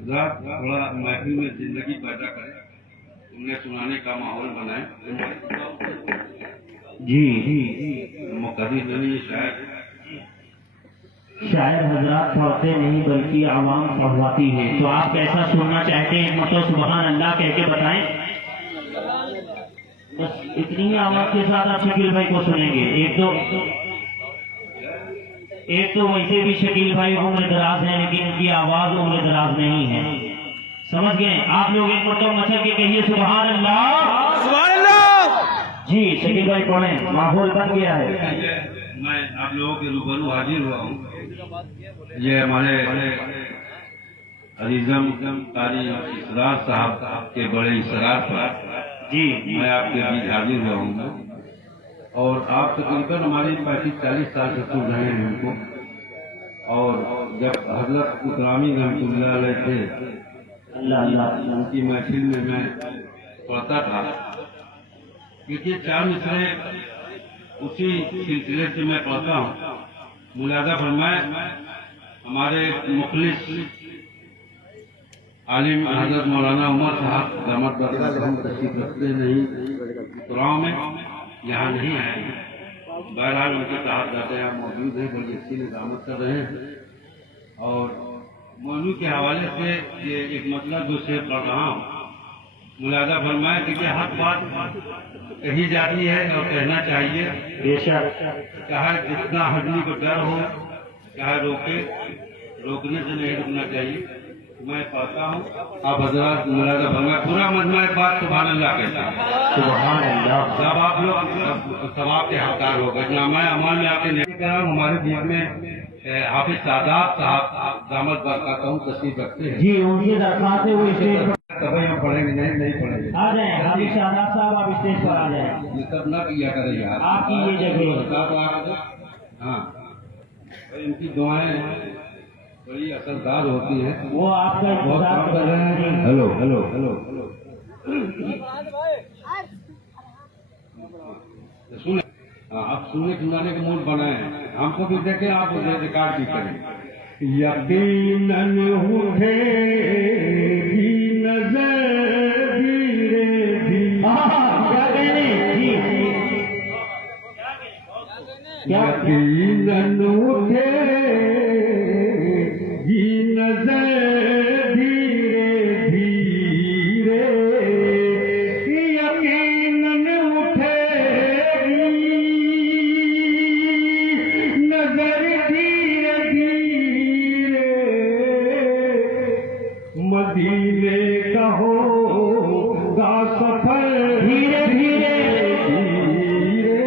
थोड़ा महफिल में जिंदगी पैदा करें, उन्हें सुनाने का माहौल बनाए। जी मुकद्दर शायर हजरात पढ़ते नहीं बल्कि आवाम पढ़वाती है। तो आप कैसा सुनना चाहते हैं? मतलब सुभान अल्लाह कह के बताएं। बस इतनी ही आवाज के साथ आप शकील भाई को सुनेंगे। एक तो वैसे भी शकील भाई उम्र दराज है, लेकिन इनकी आवाज उम्र दराज नहीं है। समझ गए आप लोग? एक मतलब मचल के कहिए सुभान अल्लाह, सुभान अल्लाह। जी शकील भाई पढ़े, माहौल बन गया है। मैं आप लोगों के रूबरू हाजिर हुआ हूँ। ये हमारे अजीजम कारी इसरार साहब के बड़े इसरार पर जी मैं आपके बीच हाजिर हुआ हूँ। और आप तकरीबन हमारी 35-40 साल से सुन रहे हैं हमको। और जब हजरत इकरामी रहमतुल्लाह अलैह थे, उनकी महफिल में मैं पढ़ता था। क्योंकि 4 मिसरे उसी सिलसिले से मैं पढ़ता हूँ। मुलाजा फरमाए हमारे मुखलिस आलिम हजरत मौलाना उमर साहब दामद बरकातहू तशरीफ रखते नहीं कुरान में यहाँ नहीं आए। बहरहाल उनके साथ जाते हैं मौजूद हैं, बड़ी अच्छी निजामत कर रहे हैं। और मौलवी के हवाले से ये एक मतलब जो से पढ़ रहा हूँ। मुलाजा फरमाए कि हर बात कही जाती है और कहना चाहिए, बेशक। चाहे जितना आदमी को डर हो, चाहे रोकने से नहीं रुकना चाहिए। मैं पढ़ता हूँ, आप हजरात मुलाजा फरमाए पूरा मजमा एक बात सुभान अल्लाह कहता है। सुभान अल्लाह। जब आप लोग सवाब के हकदार हो गए। मैं अमल में आपके नेता कराम हमारे बीच में हाफिज सादात साहब दामद बरकातहू तशरीफ रखते हैं। जी उनकी दरखास्त है, वो स्टेज तभी हम पढ़ेंगे, नहीं पढ़ेंगे। आ जाए हाफिज सादात साहब, आप स्टेज पर आ जाए। ये सब न किया करें यार, आपकी ये जगह। हाँ इनकी दुआएं बड़ी असरदार होती हैं। वो आपका बहुत काम कर रहे हैं। हेलो हेलो हेलो सुने, आप सुनने सुनाने के मूड बनाए हैं। हमको भी देखें, आप रिकॉर्ड भी करें। यकीनन उठे नजर धीरे धीरे, यकीनन उठे नजर धीरे धीरे, यकीनन उठेगी नजर धीरे धीरे, मदीने का होगा सफर धीरे धीरे धीरे,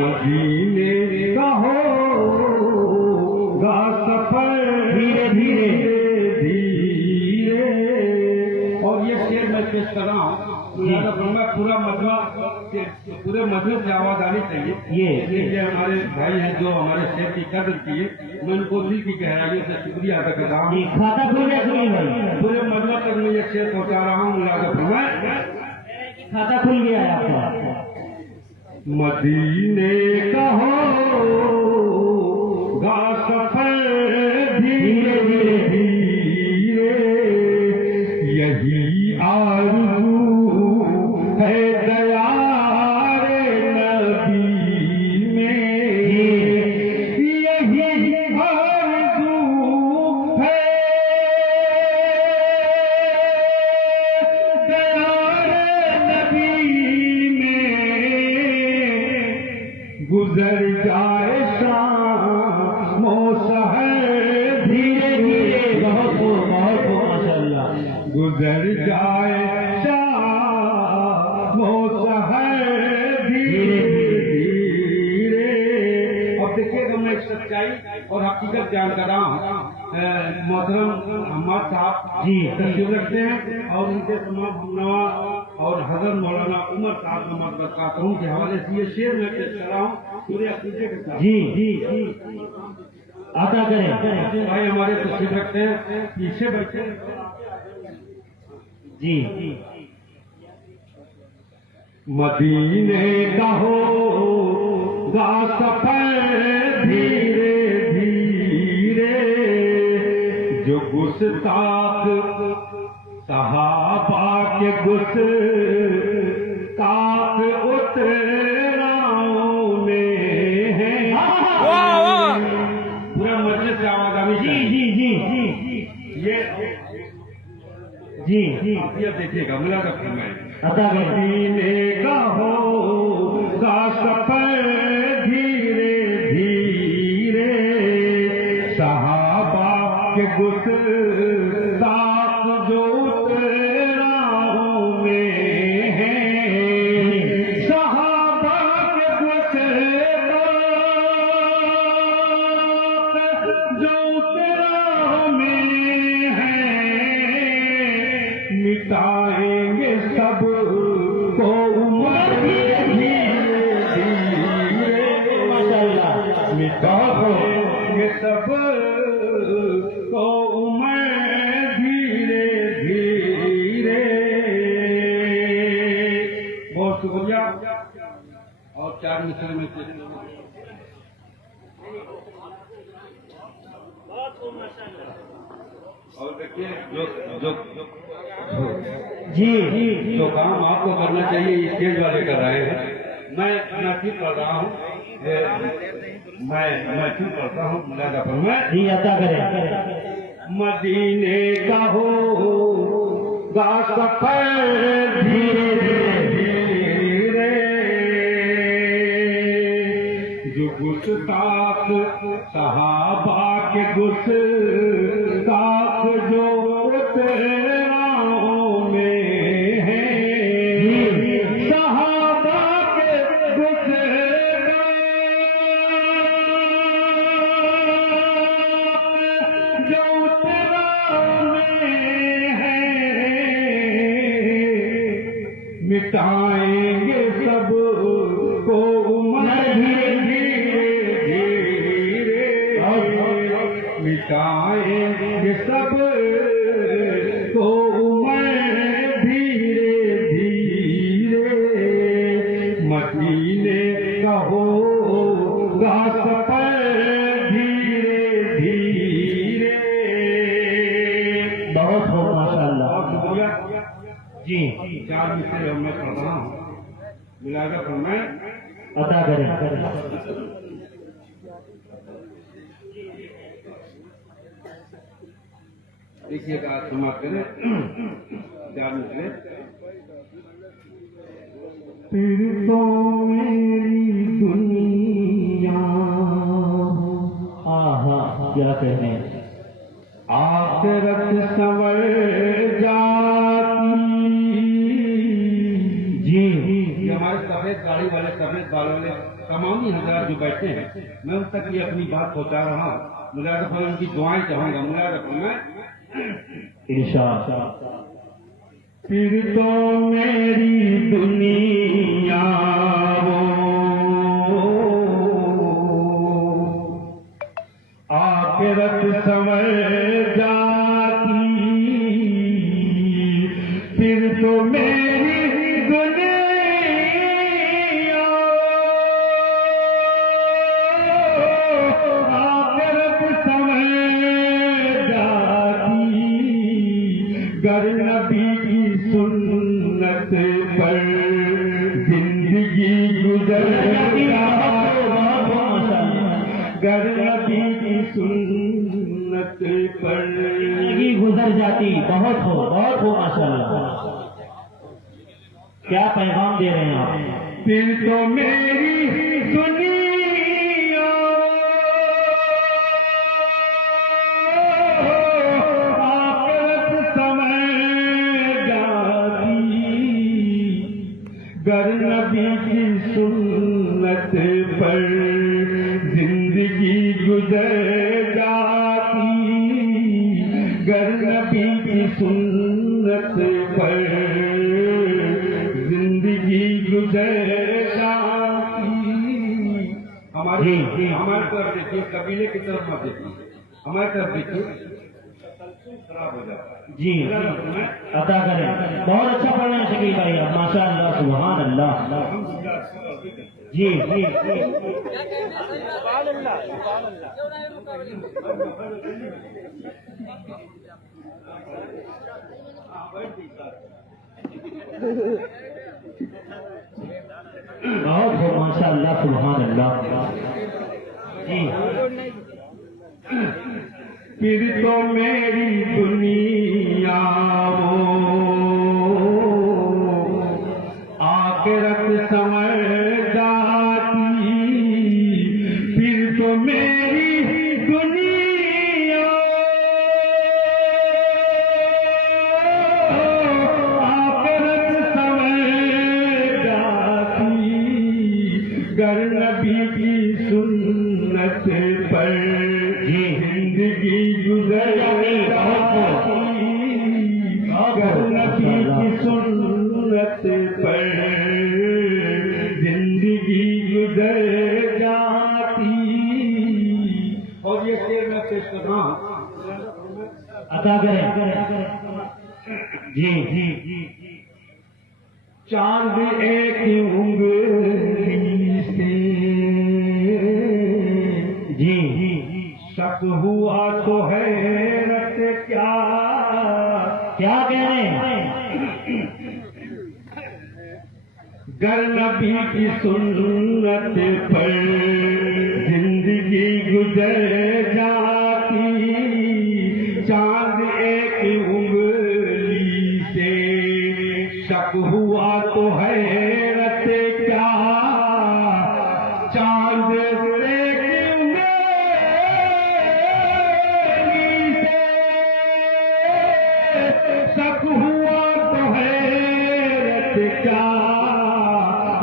मदीने का होगा सफर धीरे धीरे धीरे। और ये शेर मैं पेश कर रहा हूँ। पूरे मजलिस से आवाज आनी चाहिए। ये हमारे भाई हैं जो हमारे शेर की कदर किए, मैं उनको दिल की गहराइयों से शुक्रिया अदा कर रहा हूँ। पूरे मजलिस तक मैं ये शेर पहुँचा रहा हूँ। खाता खुल गया है आपका। मदीने का होगा सफर धीरे धीरे धीरे, यही आरज़ू है दयारे नबी में, यही आरज़ू है दयारे नबी में, गुजर जाए शाम सहर धीरे धीरे, बहुत माशाअल्लाह। गुजर जाए शाम सहर धीरे धीरे। और देखिएगा मैं एक सच्चाई और हकीकत जान कर रहा हूँ। मोहतरम अहमद साहब जी तशरीफ रखते हैं और उनके तमाम और हजरत मौलाना उमर साहब दामद बरकातहू के हवाले से ये शेर मैं पेश कर रहा हूँ पूरे अकीदे के साथ। जी अदा करें भाई हमारे तशरीफ रखते हैं, पीछे बैठे। जी मदीने का होगा सफर धीरे धीरे, जो गुस्ताख सहाबा के गुस्ताख उतराओं में है। पूरा मस्जिद से आवाज आनी चाहिए। ये जी ये देखिएगा मुलाकात फरमाए। अता मदीने का होगा सफर धीरे धीरे सहाबा के गुस्ताख जो उतराओं में है। सहाबा के गुस्ताख जो उतराओं में है मिटाएंगे सब को उम्र धीरे धीरे मिटाएंगे सब को उम्र धीरे धीरे। बहुत शुक्रिया। और 4 मिनट में और देखिए जो जी जो काम आपको करना चाहिए स्टेज वाले कर रहे हैं। मैं ठीक कर रहा हूँ। मैं ठीक करता हूँ। मुलादा पर मैं जी अता करें। मदीने का होगा सफर धीरे धीरे जो गुस्ताख सहाबा के गुस्ताख जो उतराओं में है। सहाबा के गुस्ताख जो उतराओं में है मिटाएंगे सब को उम्र धीरे धीरे मिटाएंगे सब को उम्र धीरे धीरे मदीने का होगा सफर धीरे धीरे। बहुत हो माशाल्लाह। जी 4 मिनट मैं पढ़ रहा हूँ। मिलाकर मैं अता करें। देखिएगा समाप्त करें। 4 मिनट फिर तो मेरी दुनिया क्या कहने आखिरत संवर जाती। जी ये हमारे सफेद गाड़ी वाले सफेद बाल वाले तमामी हजरात जो बैठे हैं मैं उन तक ये अपनी बात पहुंचा रहा हूँ। मुलादा फल उनकी दुआएं चाहूंगा। मुलादा फल में इरशाद। फिर तो मेरी दुनिया आखिरत संवर जाती। फिर तो मेरी दुनिया आखिरत संवर जाती। गर नबी की सुन्नत पर जिंदगी गुजर गर नबी की सुन्नत पर जिंदगी गुजर जाती। बहुत हो माशाल्लाह। क्या पैगाम दे रहे हैं आप। फिर तो मेरी दुनिया आखिरत समय जाती। गर नबी की सुन्नत पर जिंदगी गुजर जाती। गर नबी की सुन्नत पर जिंदगी गुजर जाती। हमारी हमारे तरफ देखिए, कबीले की तरफ मत देखिए, हमारी तरफ देखिए, खराब हो जाता है। जी अता करें। बहुत अच्छा पढ़ रहे हैं शकील भाई आप माशाअल्लाह सुभान अल्लाह। जी जी सुभान अल्लाह। बहुत हो माशाअल्लाह सुभान अल्लाह जी। फिर तो मेरी दुनिया आखिरत समझ जाती, फिर तो मेरी दुनिया आखिरत समझ जाती, गर नबी की सुन्नत पर जिंदगी गुजर जाती, गर नबी की सुन्नत पर जिंदगी गुजर जाती। और ये शेर मैं पेश कर रहा हूँ, अता करें जी जी। चांद एक उंगली से जी शक हुआ तो हैरत क्या, क्या कह रहे हैं? गर नबी की सुन्नत पर जिंदगी गुजर जाती, चांद एक उंगली से शक हुआ तो हैरत क्या, चांद एक उंगली से शक हुआ तो हैरत क्या,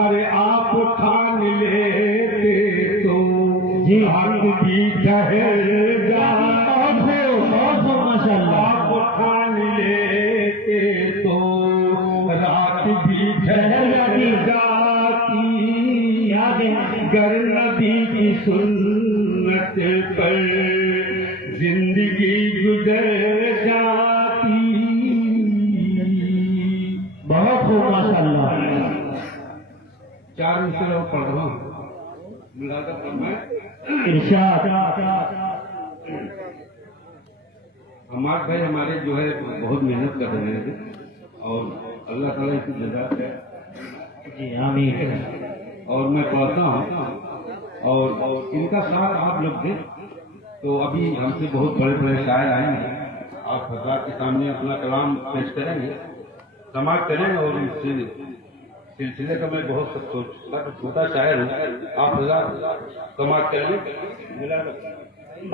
अरे आप ठान लेते तो जी रात भी ठहर जाती, माशाअल्लाह आप ठान लेते तो रात भी ठहर जाती, गर नबी की सुन्नत पर जिंदगी गुजर जाती। बहुत खूब माशाअल्लाह। चार मिसरे और पढ़ रहा हूँ, मिलाकर पढ़ना है। इरशाद हमारे भाई हमारे जो है बहुत मेहनत कर रहे हैं और अल्लाह ताला इसकी जज़ा है। जी आमीन। और मैं पढ़ता हूँ और इनका साथ आप लोग दें तो अभी हमसे बहुत बड़े बड़े शायर आएंगे, आप हज़रात के सामने अपना कलाम पेश करेंगे, समाप्त करेंगे। और इस सिलसिले का मैं बहुत छोटा शायर हूँ, आप हज़रात समाप्त करेंगे।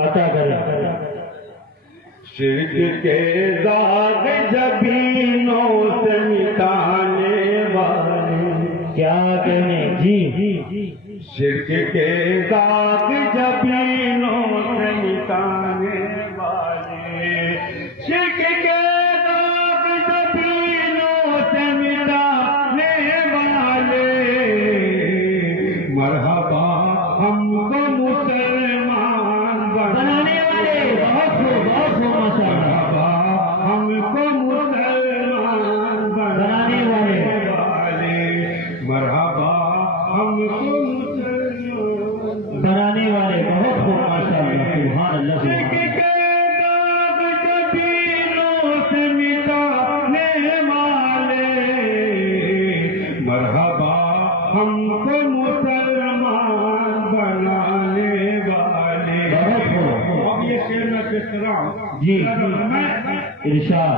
अता करें। शिर्क के दाग जबीनों से मिटाने वाले, क्या कहें जी। शिर्क के दाग जबीनों से मिटाने वाले, शिर्क के दाग जबीनों से मिटाने वाले, मरहबा हमको मुसलमान बनाने वाले, मरहबा हमको मुसलमान बनाने वाले, मरहबा हमको बनाने वाले। बहुत खूब माशाअल्लाह सुभान अल्लाह सुभान से मिटाने वाले, मरहबा हमको मुसलमान बनाने वाले। अब ये शेर मैं पेश कर रहा हूँ जी। इरशाद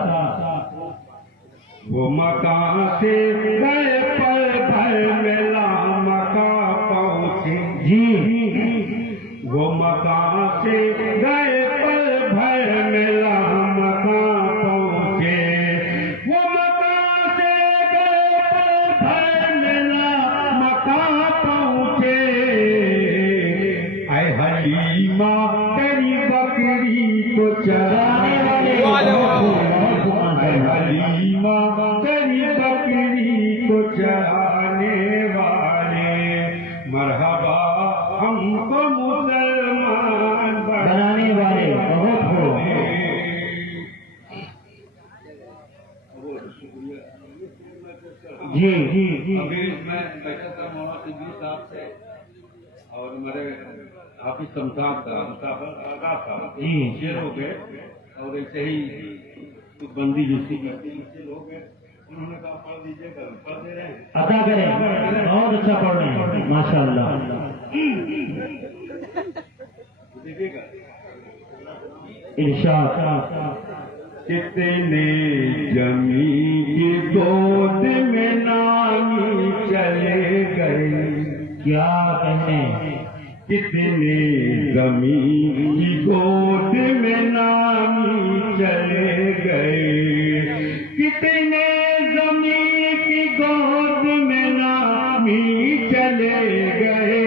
वो मकान से गए पल भर में लामका पहुँचे जी। वो मकान से गए पल भर में लामका पहुँचे, वो मकान से गए पल भर में लामका पहुँचे, ऐ हलीमा तेरी बकरी को चराने वाले, हलीमा तेरी बकरी को चराने वाले, मरहबा हमको मुसलमान बनाने वाले। बहुत खूब जी जी। अभी मैं बैठा था मौलाना सिद्दीकी साहब से और मेरे हाफिज शमशाद साहब जी। शेर हो गए और ऐसे ही कुछ बंदी जूसी करती हो गए, उन्होंने कहा पढ़ दीजिएगा, पढ़ दे रहे हैं। अदा करें, बहुत अच्छा पढ़ रहे हैं माशाअल्लाह। देखिएगा, इरशाद। कितने जमी की गोद में नामी चले गए, क्या कहने, कितने जमी की गोद में नामी चले गए, कितने जमी की गोद में नामी चले गए,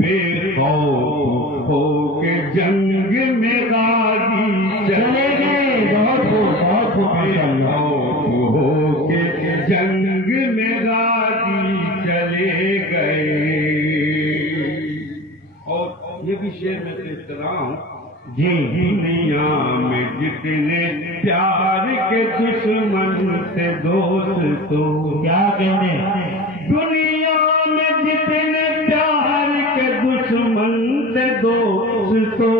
बेखौफ होके जंग में गाजी चले गए, बहुत बेखौफ होके जंग में गाजी चले गए। और ये भी शेर में पेश कर रहा हूँ, जी दुनिया में जितने प्यार के दुश्मन से दोस्तों, क्या कहने, दुनिया में जितने प्यार के दुश्मन से दोस्तों,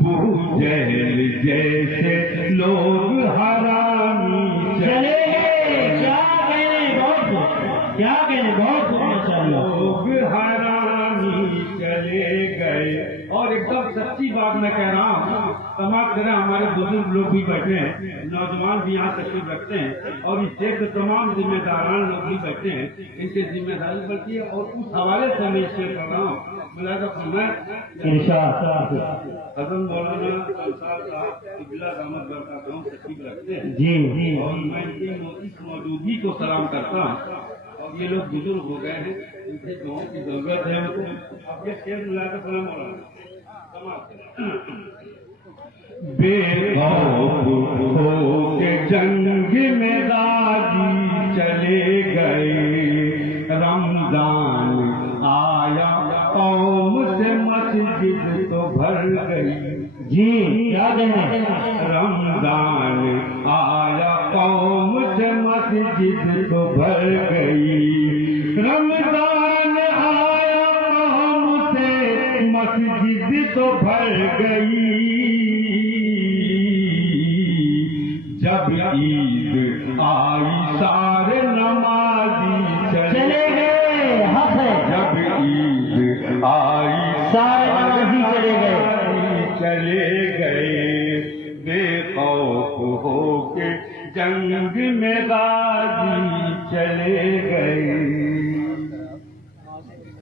बू जहल जैसे लोग हरामी चले गए, क्या कहने, बहुत माशाअल्लाह। लोग हरामी चले गए। और एकदम सच्ची बात मैं कह रहा हूँ, तमाम तरह हमारे बुजुर्ग लोग भी बैठे हैं, नौजवान भी यहाँ तशरीफ रखते हैं, और इस देश के तमाम जिम्मेदारान लोग भी बैठे हैं, इनकी जिम्मेदारी बढ़ती है। और उस हवाले से मैं शेयर कर रहा हूँ, मुलाज़ा फरमाएं, इरशाद। हज़रत मौलाना अंसार साहब इब्ला दामद बरकातहू तशरीफ रखते हैं, जी और मैं इनकी इस मौजूदगी को सलाम करता हूँ। और ये लोग बुजुर्ग हो गए हैं, इनसे दुआओं की जरूरत है उनको। अब ये शेर मुलाज़ा फरमाएं मौलाना, बेखौफ होके जंग में गाजी चले गए, रमजान आया कौम से मस्जिद तो भर गई, जी क्या कहने, रमजान आया कौम से मस्जिद तो भर गई, रमजान आया कौम से मस्जिद तो भर गई, जब ईद आई सारे नमाजी चले चले गए, हक है। जब ईद आई